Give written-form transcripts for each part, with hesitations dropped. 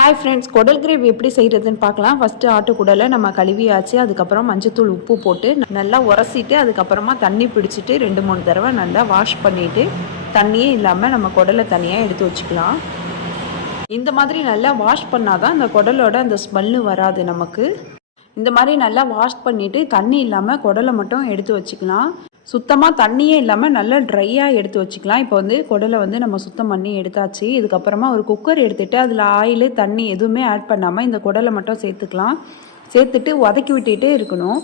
Hi friends, குடல் gravy எப்படி செய்கிறதுன்னு பார்க்கலாம். ஃபஸ்ட்டு ஆட்டுக்குடலை நம்ம கழுவியாச்சு. அதுக்கப்புறம் மஞ்சத்தூள் உப்பு போட்டு நல்லா உரசிட்டு அதுக்கப்புறமா தண்ணி பிடிச்சிட்டு 2-3 தடவை நல்லா வாஷ் பண்ணிவிட்டு தண்ணியே இல்லாமல் நம்ம குடலை தனியாக எடுத்து வச்சுக்கலாம். இந்த மாதிரி நல்லா வாஷ் பண்ணால் தான் அந்த குடலோட அந்த ஸ்மெல்லு வராது நமக்கு. இந்த மாதிரி நல்லா வாஷ் பண்ணிவிட்டு தண்ணி இல்லாமல் குடலை மட்டும் எடுத்து வச்சுக்கலாம். சுத்தமாக தண்ணியே இல்லாமல் நல்லா ட்ரையாக எடுத்து வச்சுக்கலாம். இப்போ குடலை நம்ம சுத்தம் பண்ணி எடுத்தாச்சு. இதுக்கப்புறமா ஒரு குக்கர் எடுத்துகிட்டு அதில் ஆயில் தண்ணி எதுவுமே ஆட் பண்ணாமல் இந்த குடலை மட்டும் சேர்த்துக்கலாம். சேர்த்துட்டு வதக்கி விட்டுகிட்டே இருக்கணும்.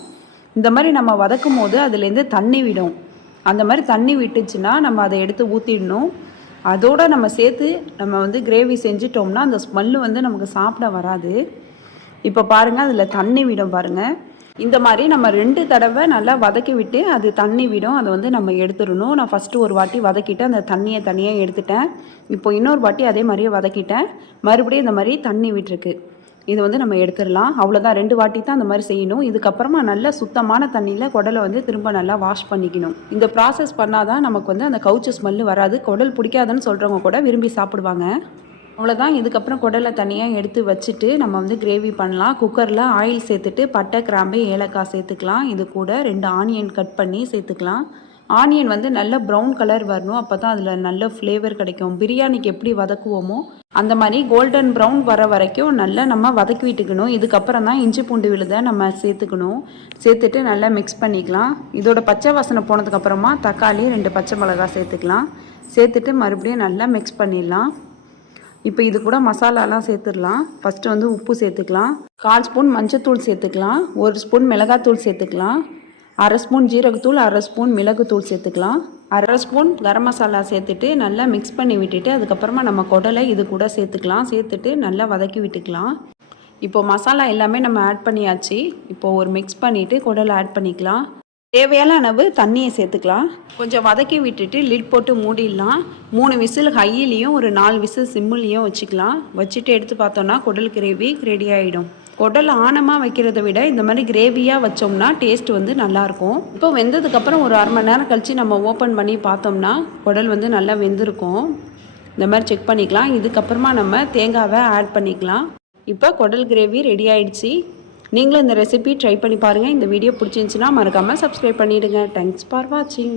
இந்த மாதிரி நம்ம வதக்கும் போது அதுலேருந்து தண்ணி விடும். அந்த மாதிரி தண்ணி விட்டுச்சுன்னா நம்ம அதை எடுத்து ஊற்றிடணும். அதோடு நம்ம சேர்த்து நம்ம கிரேவி செஞ்சிட்டோம்னா அந்த ஸ்மெல்லு நமக்கு சாப்பிட வராது. இப்போ பாருங்கள், அதில் தண்ணி விடும் பாருங்கள். இந்த மாதிரி நம்ம 2 தடவை நல்லா வதக்கி விட்டு அது தண்ணி விடும். அதை நம்ம எடுத்துடணும். நான் ஃபஸ்ட்டு ஒரு வாட்டி வதக்கிட்டு அந்த தண்ணியை தனியாக எடுத்துட்டேன். இப்போ இன்னொரு வாட்டி அதே மாதிரியே வதக்கிட்டேன். மறுபடியும் இந்த மாதிரி தண்ணி விட்டுருக்கு. இது நம்ம எடுத்துடலாம். அவ்வளோதான், 2 வாட்டி தான் அந்த மாதிரி செய்யணும். இதுக்கப்புறமா நல்ல சுத்தமான தண்ணியில் குடலை திரும்ப நல்லா வாஷ் பண்ணிக்கணும். இந்த ப்ராசஸ் பண்ணால் தான் நமக்கு அந்த கவுச்சி ஸ்மெல்லு வராது. குடல் பிடிக்காதுன்னு சொல்கிறவங்க கூட விரும்பி சாப்பிடுவாங்க. அவ்வளோதான். இதுக்கப்புறம் குடலை தனியாக எடுத்து வச்சுட்டு நம்ம கிரேவி பண்ணலாம். குக்கரில் ஆயில் சேர்த்துட்டு பட்டை, கிராம்பு, ஏலக்காய் சேர்த்துக்கலாம். இது கூட 2 ஆனியன் கட் பண்ணி சேர்த்துக்கலாம். ஆனியன் நல்ல ப்ரௌன் கலர் வரணும். அப்போ தான் அதில் நல்ல ஃப்ளேவர் கிடைக்கும். பிரியாணிக்கு எப்படி வதக்குவோமோ அந்த மாதிரி கோல்டன் ப்ரௌன் வர வரைக்கும் நல்லா நம்ம வதக்கி விட்டுக்கணும். இதுக்கப்புறம் தான் இஞ்சி பூண்டு விழுதை நம்ம சேர்த்துக்கணும். சேர்த்துட்டு நல்லா மிக்ஸ் பண்ணிக்கலாம். இதோட பச்சை வாசனை போனதுக்கப்புறமா தக்காளி, 2 பச்சை மிளகாய் சேர்த்துக்கலாம். சேர்த்துட்டு மறுபடியும் நல்லா மிக்ஸ் பண்ணிடலாம். இப்போ இது கூட மசாலாலாம் சேர்த்துடலாம். ஃபஸ்ட்டு உப்பு சேர்த்துக்கலாம். 1/4 ஸ்பூன் மஞ்சத்தூள் சேர்த்துக்கலாம். 1 ஸ்பூன் மிளகாத்தூள் சேர்த்துக்கலாம். 1/2 ஸ்பூன் ஜீரகத்தூள், 1/2 ஸ்பூன் மிளகுத்தூள் சேர்த்துக்கலாம். 1/2 ஸ்பூன் கரம் மசாலா சேர்த்துட்டு நல்லா மிக்ஸ் பண்ணி விட்டுட்டு அதுக்கப்புறமா நம்ம குடலை இது கூட சேர்த்துக்கலாம். சேர்த்துட்டு நல்லா வதக்கி விட்டுக்கலாம். இப்போ மசாலா எல்லாமே நம்ம ஆட் பண்ணியாச்சு. இப்போது ஒரு மிக்ஸ் பண்ணிவிட்டு குடலை ஆட் பண்ணிக்கலாம். தேவையான அளவு தண்ணியை சேர்த்துக்கலாம். கொஞ்சம் வதக்கி விட்டுட்டு லிட் போட்டு மூடிடலாம். 3 விசில் ஹையிலையும் ஒரு 4 விசில் சிம்மிலையும் வச்சுக்கலாம். வச்சுட்டு எடுத்து பார்த்தோன்னா குடல் கிரேவி ரெடி ஆகிடும். குடல் ஆணமாக வைக்கிறத விட இந்த மாதிரி கிரேவியாக வச்சோம்னா டேஸ்ட் நல்லாயிருக்கும். இப்போ வெந்ததுக்கப்புறம் ஒரு 1/2 மணி நேரம் கழித்து நம்ம ஓப்பன் பண்ணி பார்த்தோம்னா குடல் நல்லா வெந்திருக்கும். இந்த மாதிரி செக் பண்ணிக்கலாம். இதுக்கப்புறமா நம்ம தேங்காவை ஆட் பண்ணிக்கலாம். இப்போ குடல் கிரேவி ரெடி ஆகிடுச்சு. நீங்களும் இந்த ரெசிபி ட்ரை பண்ணி பாருங்கள். இந்த வீடியோ பிடிச்சிருந்துச்சுன்னா மறக்காமல் சப்ஸ்கிரைப் பண்ணிவிடுங்க. தேங்க்ஸ் ஃபார் வாட்சிங்.